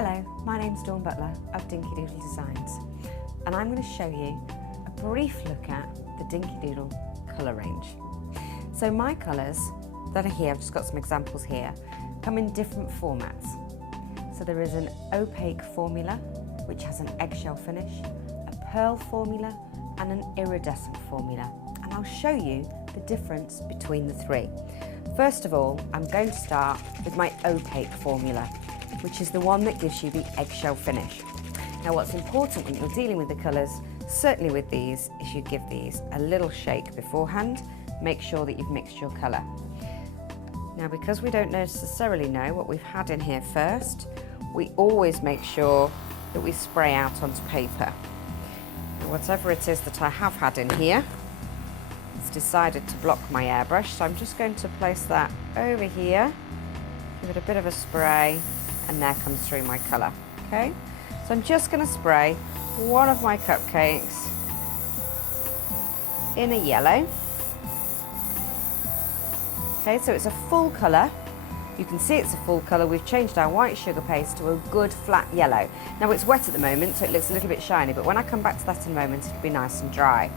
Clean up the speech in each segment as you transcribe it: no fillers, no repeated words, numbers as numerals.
Hello, my name's Dawn Butler of Dinkydoodle Designs, and I'm going to show you a brief look at the Dinkydoodle colour range. So my colours that are here, I've just got some examples here, come in different formats. So there is an opaque formula, which has an eggshell finish, a pearl formula, and an iridescent formula. And I'll show you the difference between the three. First of all, I'm going to start with my opaque formula, which is the one that gives you the eggshell finish. Now what's important when you're dealing with the colours, certainly with these, is you give these a little shake beforehand, make sure that you've mixed your colour. Now because we don't necessarily know what we've had in here first, we always make sure that we spray out onto paper. Now, whatever it is that I have had in here, it's decided to block my airbrush, so I'm just going to place that over here, give it a bit of a spray, and there comes through my colour, okay? So I'm just going to spray one of my cupcakes in a yellow. Okay, so it's a full colour. You can see it's a full colour. We've changed our white sugar paste to a good flat yellow. Now it's wet at the moment, so it looks a little bit shiny, but when I come back to that in a moment, it'll be nice and dry.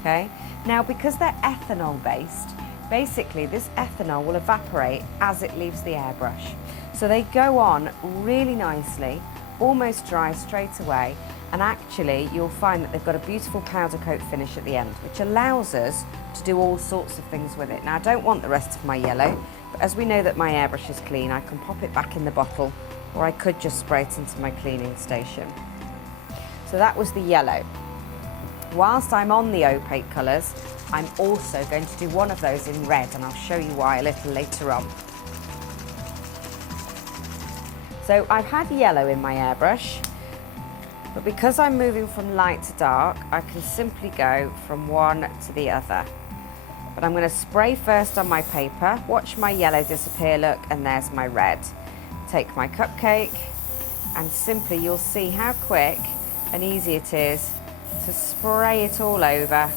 Okay, now because they're ethanol based, basically this ethanol will evaporate as it leaves the airbrush. So they go on really nicely, almost dry straight away, and actually you'll find that they've got a beautiful powder coat finish at the end, which allows us to do all sorts of things with it. Now I don't want the rest of my yellow, but as we know that my airbrush is clean, I can pop it back in the bottle, or I could just spray it into my cleaning station. So that was the yellow. Whilst I'm on the opaque colours, I'm also going to do one of those in red, and I'll show you why a little later on. So I've had yellow in my airbrush, but because I'm moving from light to dark, I can simply go from one to the other. But I'm going to spray first on my paper, watch my yellow disappear, look, and there's my red. Take my cupcake, and simply you'll see how quick and easy it is to spray it all over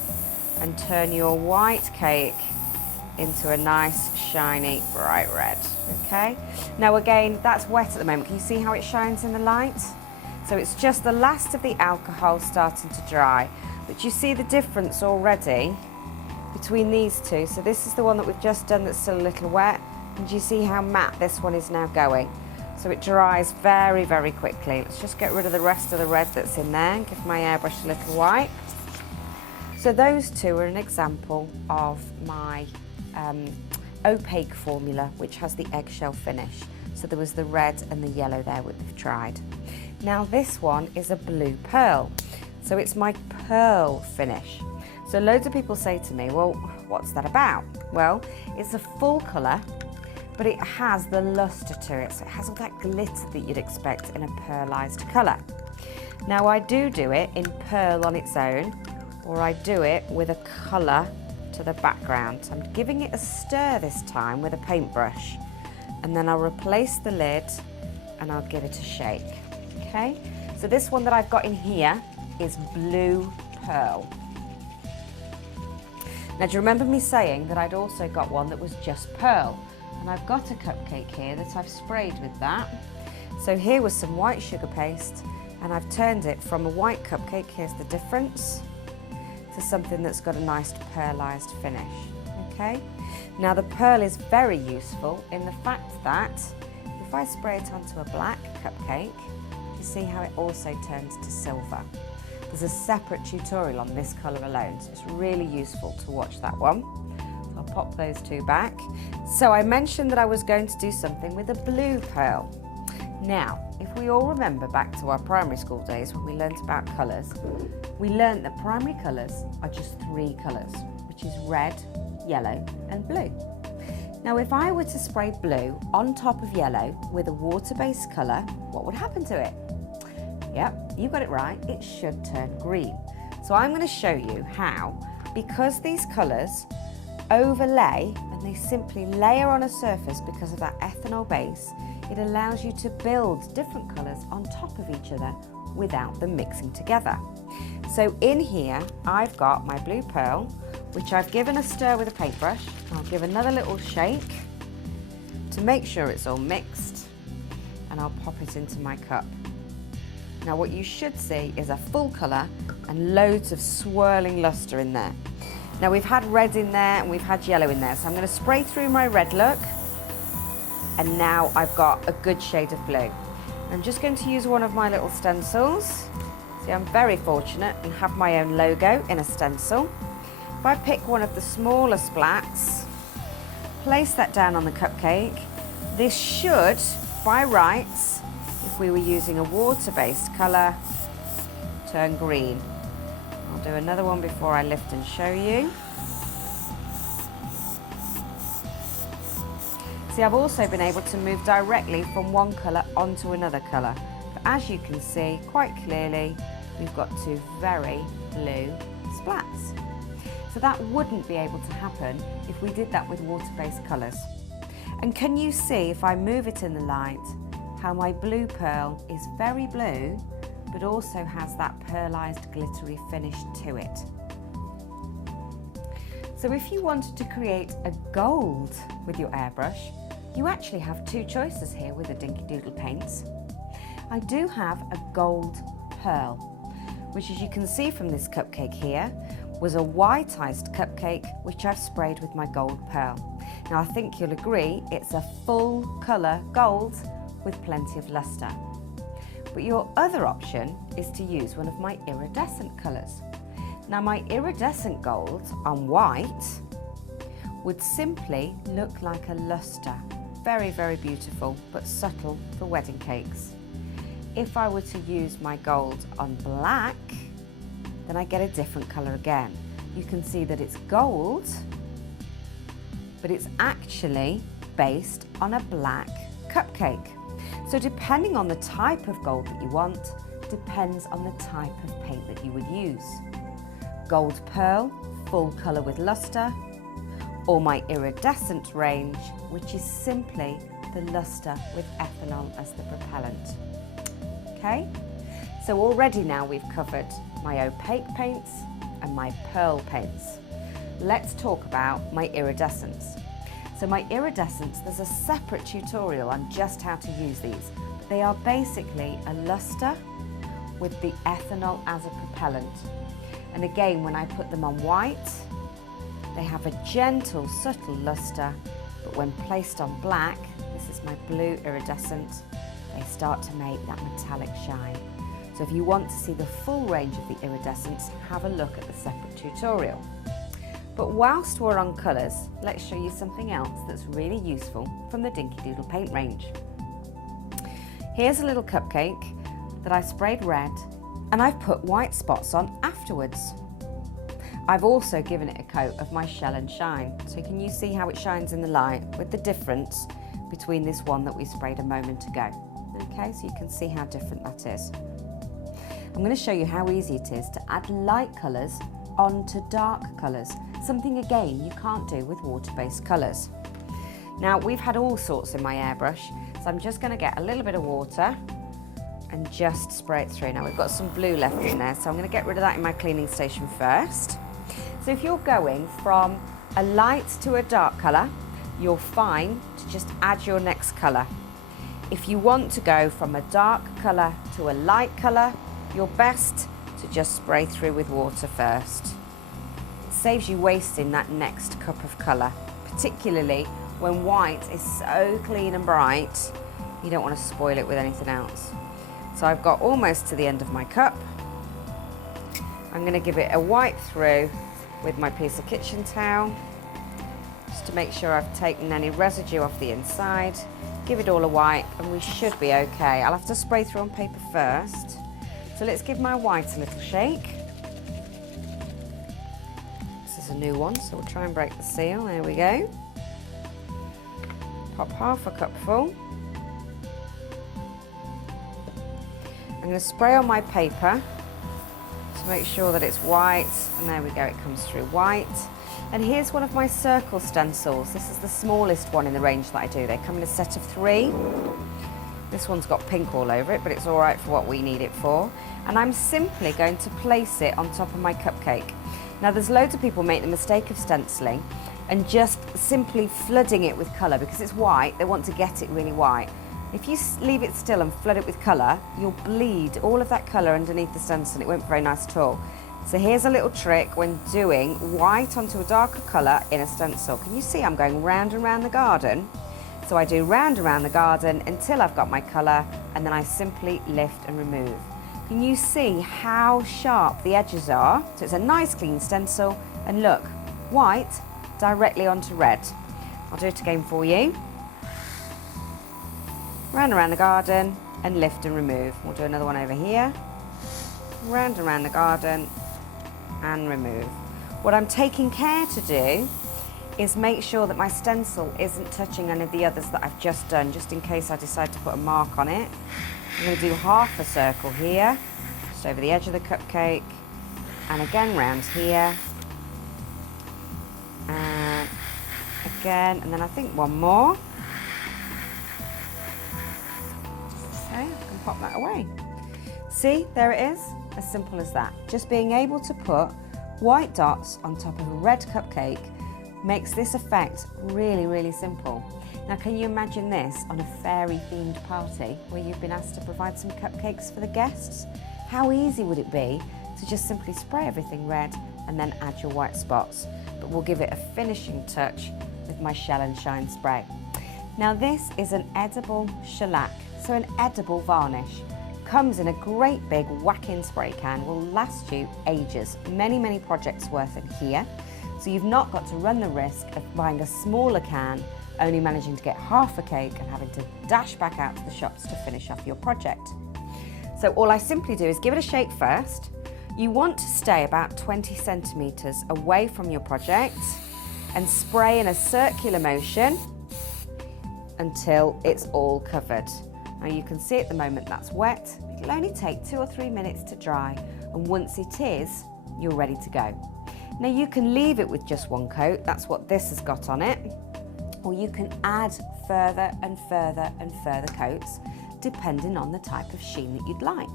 and turn your white cake into a nice shiny bright red. Okay, now again, that's wet at the moment. Can you see how it shines in the light? So it's just the last of the alcohol starting to dry, but you see the difference already between these two. So this is the one that we've just done that's still a little wet, and you see how matte this one is now going. So it dries very, very quickly. Let's just get rid of the rest of the red that's in there and give my airbrush a little wipe. So those two are an example of my opaque formula, which has the eggshell finish. So there was the red and the yellow there that we've tried. Now this one is a blue pearl. So it's my pearl finish. So loads of people say to me, well, what's that about? Well, it's a full colour, but it has the lustre to it. So it has all that glitter that you'd expect in a pearlised colour. Now I do it in pearl on its own, or I do it with a colour to the background. So I'm giving it a stir this time with a paintbrush, and then I'll replace the lid and I'll give it a shake. Okay, so this one that I've got in here is blue pearl. Now do you remember me saying that I'd also got one that was just pearl? And I've got a cupcake here that I've sprayed with that. So here was some white sugar paste, and I've turned it from a white cupcake, here's the difference, to something that's got a nice pearlised finish. Okay, now the pearl is very useful in the fact that if I spray it onto a black cupcake, you see how it also turns to silver. There's a separate tutorial on this colour alone, so it's really useful to watch that one. So I'll pop those two back. So I mentioned that I was going to do something with a blue pearl. Now, if we all remember back to our primary school days when we learnt about colours, we learnt that primary colours are just three colours, which is red, yellow and blue. Now if I were to spray blue on top of yellow with a water-based colour, what would happen to it? Yep, you got it right, it should turn green. So I'm going to show you how, because these colours overlay and they simply layer on a surface because of that ethanol base, it allows you to build different colours on top of each other without them mixing together. So in here I've got my blue pearl, which I've given a stir with a paintbrush. I'll give another little shake to make sure it's all mixed. and I'll pop it into my cup. Now what you should see is a full colour and loads of swirling lustre in there. Now we've had red in there and we've had yellow in there, so I'm going to spray through my red look, and now I've got a good shade of blue. I'm just going to use one of my little stencils. See, I'm very fortunate and have my own logo in a stencil. If I pick one of the smaller splats, place that down on the cupcake, this should, by rights, if we were using a water-based colour, turn green. I'll do another one before I lift and show you. See, I've also been able to move directly from one colour onto another colour. But as you can see quite clearly, we've got two very blue splats. So that wouldn't be able to happen if we did that with water-based colours. And can you see, if I move it in the light, how my blue pearl is very blue, but also has that pearlized glittery finish to it. So if you wanted to create a gold with your airbrush, you actually have two choices here with the Dinkydoodle paints. I do have a gold pearl, which, as you can see from this cupcake here, was a white iced cupcake which I've sprayed with my gold pearl. Now I think you'll agree it's a full colour gold with plenty of lustre. But your other option is to use one of my iridescent colours. Now my iridescent gold on white would simply look like a lustre. Very, very beautiful, but subtle for wedding cakes. If I were to use my gold on black, then I get a different colour again. You can see that it's gold, but it's actually based on a black cupcake. So depending on the type of gold that you want, depends on the type of paint that you would use. Gold pearl, full colour with lustre, or my iridescent range, which is simply the lustre with ethanol as the propellant. Okay? So already now we've covered my opaque paints and my pearl paints. Let's talk about my iridescents. So my iridescents, there's a separate tutorial on just how to use these. They are basically a lustre with the ethanol as a propellant. And again, when I put them on white, they have a gentle, subtle lustre, but when placed on black, this is my blue iridescent, they start to make that metallic shine. So if you want to see the full range of the iridescents, have a look at the separate tutorial. But whilst we're on colours, let's show you something else that's really useful from the Dinkydoodle paint range. Here's a little cupcake that I sprayed red and I've put white spots on afterwards. I've also given it a coat of my Shell and Shine. So can you see how it shines in the light with the difference between this one that we sprayed a moment ago? Okay, so you can see how different that is. I'm going to show you how easy it is to add light colours onto dark colours, something again you can't do with water-based colours. Now we've had all sorts in my airbrush, so I'm just going to get a little bit of water and just spray it through. Now we've got some blue left in there, so I'm going to get rid of that in my cleaning station first. So if you're going from a light to a dark colour, you're fine to just add your next colour. If you want to go from a dark colour to a light colour, you're best to just spray through with water first. It saves you wasting that next cup of colour, particularly when white is so clean and bright, you don't want to spoil it with anything else. So I've got almost to the end of my cup. I'm going to give it a wipe through with my piece of kitchen towel, just to make sure I've taken any residue off the inside. Give it all a wipe and we should be okay. I'll have to spray through on paper first. So let's give my white a little shake. This is a new one, so we'll try and break the seal. There we go. Pop half a cupful. I'm going to spray on my paper to make sure that it's white, and there we go, it comes through white. And here's one of my circle stencils. This is the smallest one in the range that I do. They come in a set of 3. This one's got pink all over it, but it's all right for what we need it for. And I'm simply going to place it on top of my cupcake. Now there's loads of people make the mistake of stenciling and just simply flooding it with colour because it's white, they want to get it really white. If you leave it still and flood it with colour, you'll bleed all of that colour underneath the stencil and it won't be very nice at all. So here's a little trick when doing white onto a darker colour in a stencil. Can you see I'm going round and round the garden? So I do round and round the garden until I've got my colour, and then I simply lift and remove. Can you see how sharp the edges are? So it's a nice clean stencil, and look, white directly onto red. I'll do it again for you. Round and round the garden and lift and remove. We'll do another one over here. Round and round the garden and remove. What I'm taking care to do is make sure that my stencil isn't touching any of the others that I've just done, just in case I decide to put a mark on it. I'm going to do half a circle here, just over the edge of the cupcake, and again round here, and again, and then I think one more. Okay, I can pop that away. See, there it is, as simple as that. Just being able to put white dots on top of a red cupcake makes this effect really, really simple. Now, can you imagine this on a fairy themed party where you've been asked to provide some cupcakes for the guests? How easy would it be to just simply spray everything red and then add your white spots? But we'll give it a finishing touch with my Shell and Shine spray. Now, this is an edible shellac, so an edible varnish. Comes in a great big whack-in spray can, will last you ages, many, many projects worth in here. So you've not got to run the risk of buying a smaller can, only managing to get half a cake and having to dash back out to the shops to finish off your project. So all I simply do is give it a shake first. You want to stay about 20 centimetres away from your project and spray in a circular motion until it's all covered. Now you can see at the moment that's wet. It'll only take 2 or 3 minutes to dry, and once it is, you're ready to go. Now you can leave it with just one coat, that's what this has got on it, or you can add further and further and further coats depending on the type of sheen that you'd like.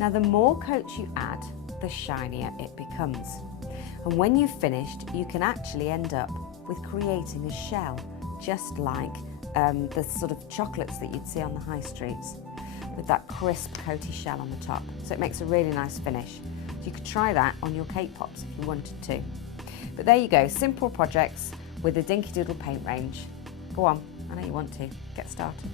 Now the more coats you add, the shinier it becomes. And when you've finished, you can actually end up with creating a shell, just like the sort of chocolates that you'd see on the high streets, with that crisp coaty shell on the top. So it makes a really nice finish. So you could try that on your cake pops if you wanted to. But there you go, simple projects with the Dinkydoodle paint range. Go on, I know you want to, get started.